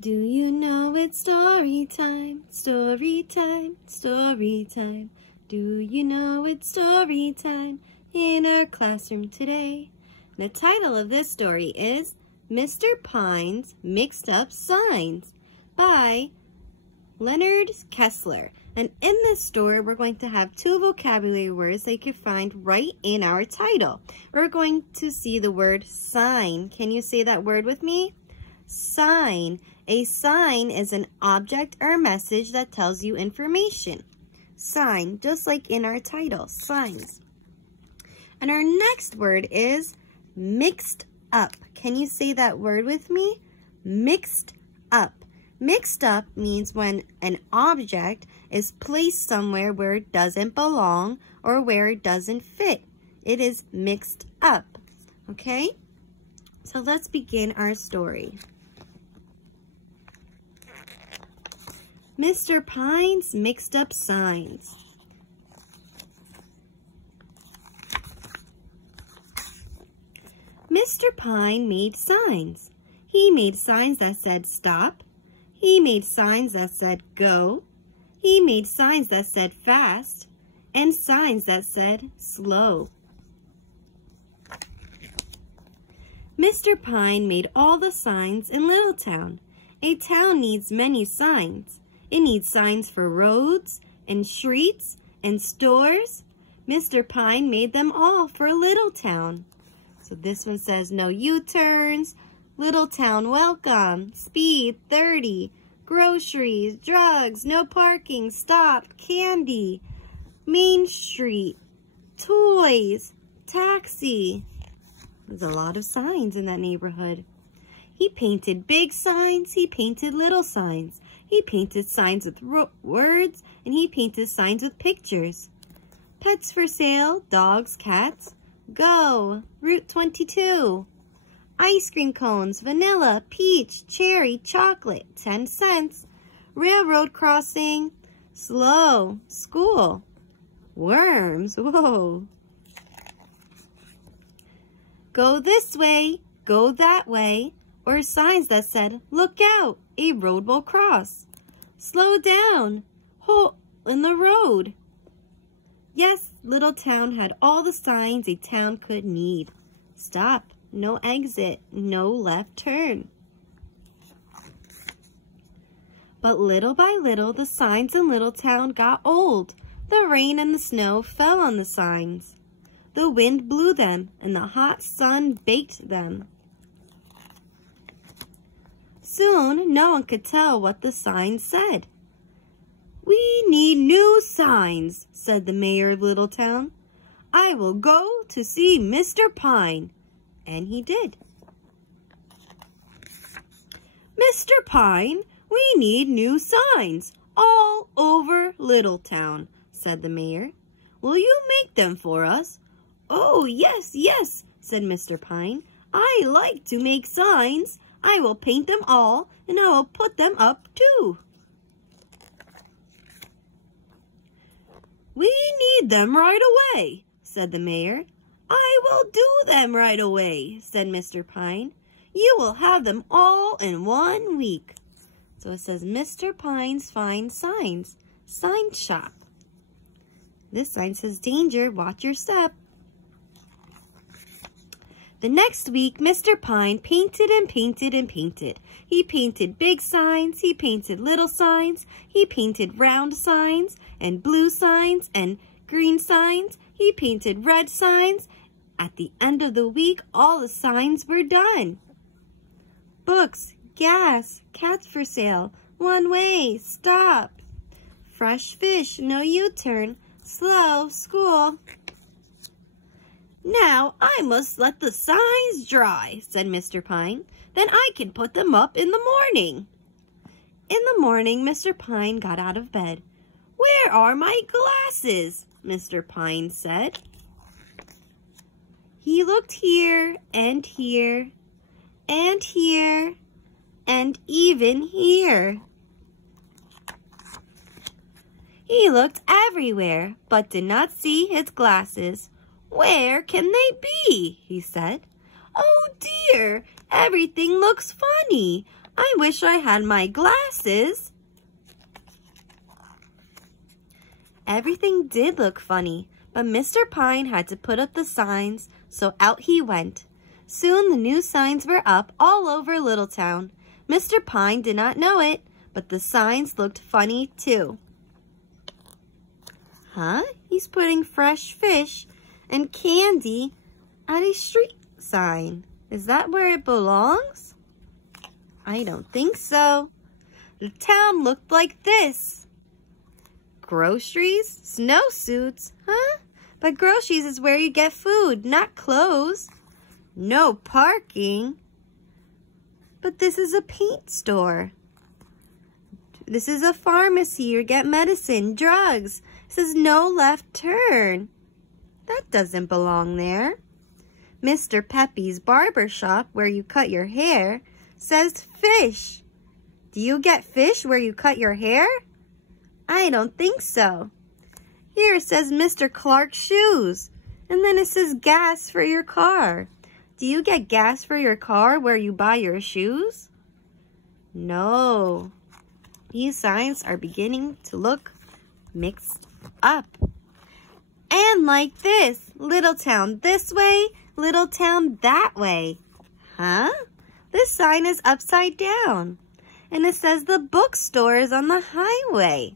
Do you know it's story time, story time, story time? Do you know it's story time in our classroom today? The title of this story is Mr. Pine's Mixed Up Signs by Leonard Kessler. And in this story, we're going to have two vocabulary words that you can find right in our title. We're going to see the word sign. Can you say that word with me? Sign. A sign is an object or message that tells you information. Sign, just like in our title, signs. And our next word is mixed up. Can you say that word with me? Mixed up. Mixed up means when an object is placed somewhere where it doesn't belong or where it doesn't fit. It is mixed up. Okay? So let's begin our story. Mr. Pine's Mixed Up Signs. Mr. Pine made signs. He made signs that said stop. He made signs that said go. He made signs that said fast. And signs that said slow. Mr. Pine made all the signs in Little Town. A town needs many signs. It needs signs for roads and streets and stores. Mr. Pine made them all for Little Town. So this one says no U-turns, Little Town welcome, speed 30, groceries, drugs, no parking, stop, candy, Main Street, toys, taxi. There's a lot of signs in that neighborhood. He painted big signs, he painted little signs. He painted signs with words, and he painted signs with pictures. Pets for sale, dogs, cats. Go, Route 22. Ice cream cones, vanilla, peach, cherry, chocolate, 10 cents. Railroad crossing, slow, school. Worms, whoa. Go this way, go that way. Or signs that said, look out, a road will cross. Slow down, halt in the road. Yes, Little Town had all the signs a town could need. Stop, no exit, no left turn. But little by little, the signs in Little Town got old. The rain and the snow fell on the signs. The wind blew them, and the hot sun baked them. Soon, no one could tell what the signs said. We need new signs, said the mayor of Little Town. I will go to see Mr. Pine. And he did. Mr. Pine, we need new signs all over Little Town, said the mayor. Will you make them for us? Oh, yes, yes, said Mr. Pine. I like to make signs. I will paint them all, and I will put them up too. We need them right away, said the mayor. I will do them right away, said Mr. Pine. You will have them all in 1 week. So it says Mr. Pine's Fine Signs, Sign Shop. This sign says danger, watch your step. The next week, Mr. Pine painted and painted and painted. He painted big signs, he painted little signs, he painted round signs and blue signs and green signs. He painted red signs. At the end of the week, all the signs were done. Books, gas, cats for sale, one way, stop. Fresh fish, no U-turn, slow, school. Now I must let the signs dry, said Mr. Pine. Then I can put them up in the morning. In the morning, Mr. Pine got out of bed. Where are my glasses? Mr. Pine said. He looked here and here and here and even here. He looked everywhere, but did not see his glasses. Where can they be? He said. Oh dear, everything looks funny. I wish I had my glasses. Everything did look funny, but Mr. Pine had to put up the signs, so out he went. Soon the new signs were up all over Littletown. Mr. Pine did not know it, but the signs looked funny too. Huh? He's putting fresh fish and candy at a street sign. Is that where it belongs? I don't think so. The town looked like this. Groceries? Snowsuits? Huh? But groceries is where you get food, not clothes. No parking. But this is a paint store. This is a pharmacy. You get medicine, drugs. It says no left turn. That doesn't belong there. Mr. Pepe's barber shop, where you cut your hair, says fish. Do you get fish where you cut your hair? I don't think so. Here it says Mr. Clark's shoes, and then it says gas for your car. Do you get gas for your car where you buy your shoes? No. These signs are beginning to look mixed up. And like this, Littletown this way, Littletown that way. Huh? This sign is upside down, and it says the bookstore is on the highway.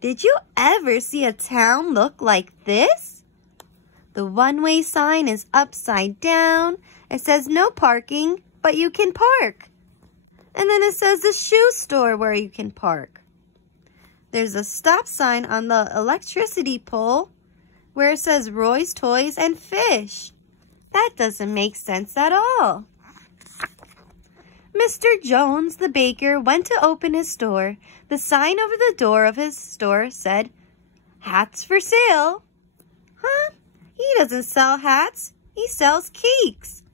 Did you ever see a town look like this? The one-way sign is upside down. It says no parking, but you can park. And then it says the shoe store where you can park. There's a stop sign on the electricity pole where it says Roy's Toys and Fish. That doesn't make sense at all. Mr. Jones, the baker, went to open his store. The sign over the door of his store said, "Hats for sale." Huh? He doesn't sell hats. He sells cakes.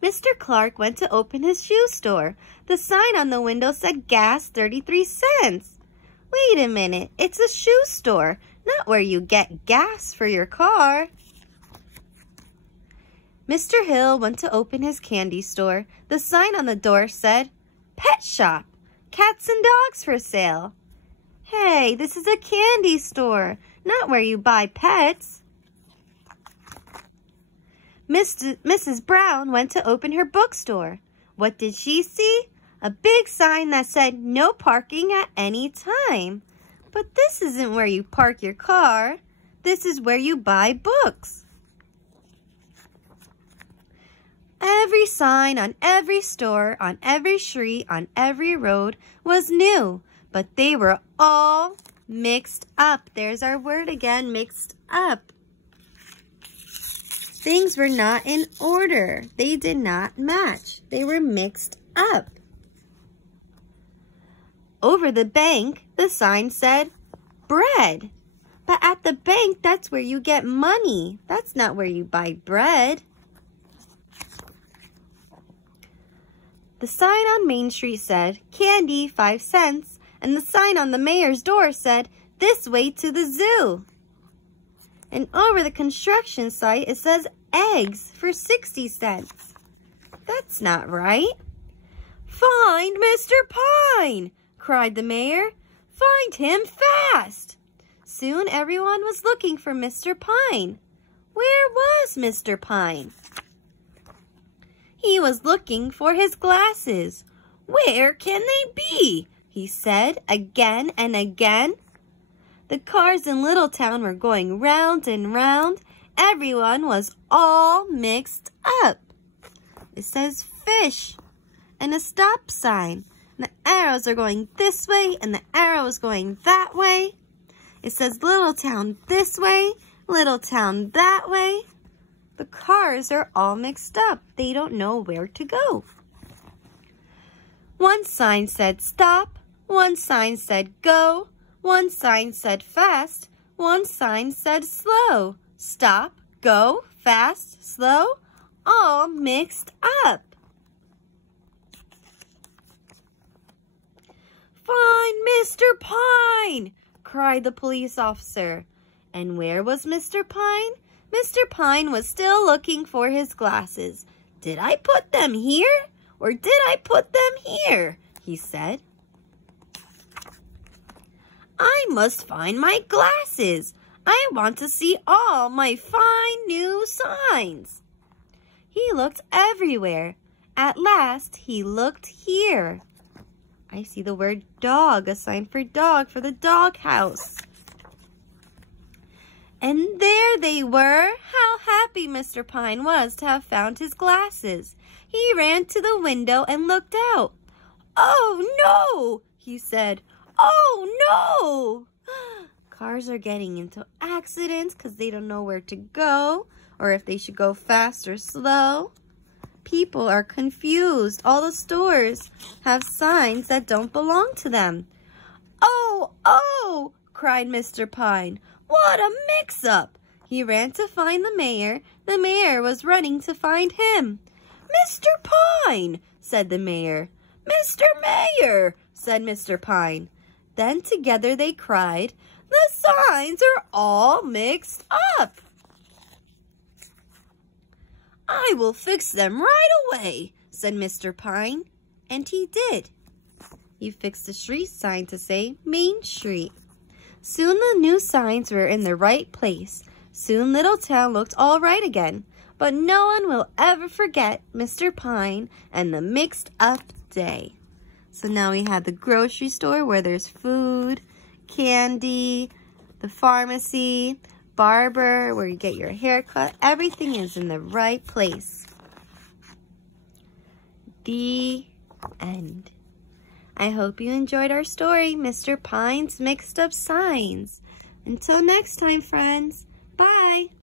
Mr. Clark went to open his shoe store. The sign on the window said gas 33 cents. Wait a minute. It's a shoe store, not where you get gas for your car. Mr. Hill went to open his candy store. The sign on the door said, "Pet shop, cats and dogs for sale." Hey, this is a candy store, not where you buy pets. Mrs. Brown went to open her bookstore. What did she see? A big sign that said no parking at any time. But this isn't where you park your car. This is where you buy books. Every sign on every store, on every street, on every road was new, but they were all mixed up. There's our word again, mixed up. Things were not in order. They did not match. They were mixed up. Over the bank, the sign said, bread. But at the bank, that's where you get money. That's not where you buy bread. The sign on Main Street said, candy, 5 cents. And the sign on the mayor's door said, this way to the zoo. And over the construction site, it says eggs for 60 cents. That's not right. Find Mr. Pine, cried the mayor. Find him fast. Soon everyone was looking for Mr. Pine. Where was Mr. Pine? He was looking for his glasses. Where can they be? He said again and again. The cars in Littletown were going round and round. Everyone was all mixed up. It says fish and a stop sign. And the arrows are going this way and the arrow is going that way. It says Littletown this way, Littletown that way. The cars are all mixed up. They don't know where to go. One sign said stop. One sign said go. One sign said fast. One sign said slow. Stop, go, fast, slow, all mixed up. Find Mr. Pine, cried the police officer. And where was Mr. Pine? Mr. Pine was still looking for his glasses. Did I put them here? or did I put them here?" he said. "I must find my glasses. I want to see all my fine new signs." He looked everywhere. At last, he looked here. I see the word dog, a sign for dog for the doghouse. And there they were. How happy Mr. Pine was to have found his glasses. He ran to the window and looked out. "Oh, no," he said. "Oh, no." Cars are getting into accidents because they don't know where to go or if they should go fast or slow. People are confused. All the stores have signs that don't belong to them. "Oh, oh," cried Mr. Pine. "What a mix-up!" He ran to find the mayor. The mayor was running to find him. "Mr. Pine," said the mayor. "Mr. Mayor," said Mr. Pine. Then together they cried, "The signs are all mixed up." "I will fix them right away," said Mr. Pine. And he did. He fixed the street sign to say Main Street. Soon the new signs were in the right place. Soon Littletown looked all right again. But no one will ever forget Mr. Pine and the mixed up day. So now we have the grocery store where there's food, candy, the pharmacy, barber where you get your hair cut. Everything is in the right place. The end. I hope you enjoyed our story, Mr. Pine's Mixed Up Signs. Until next time, friends. Bye.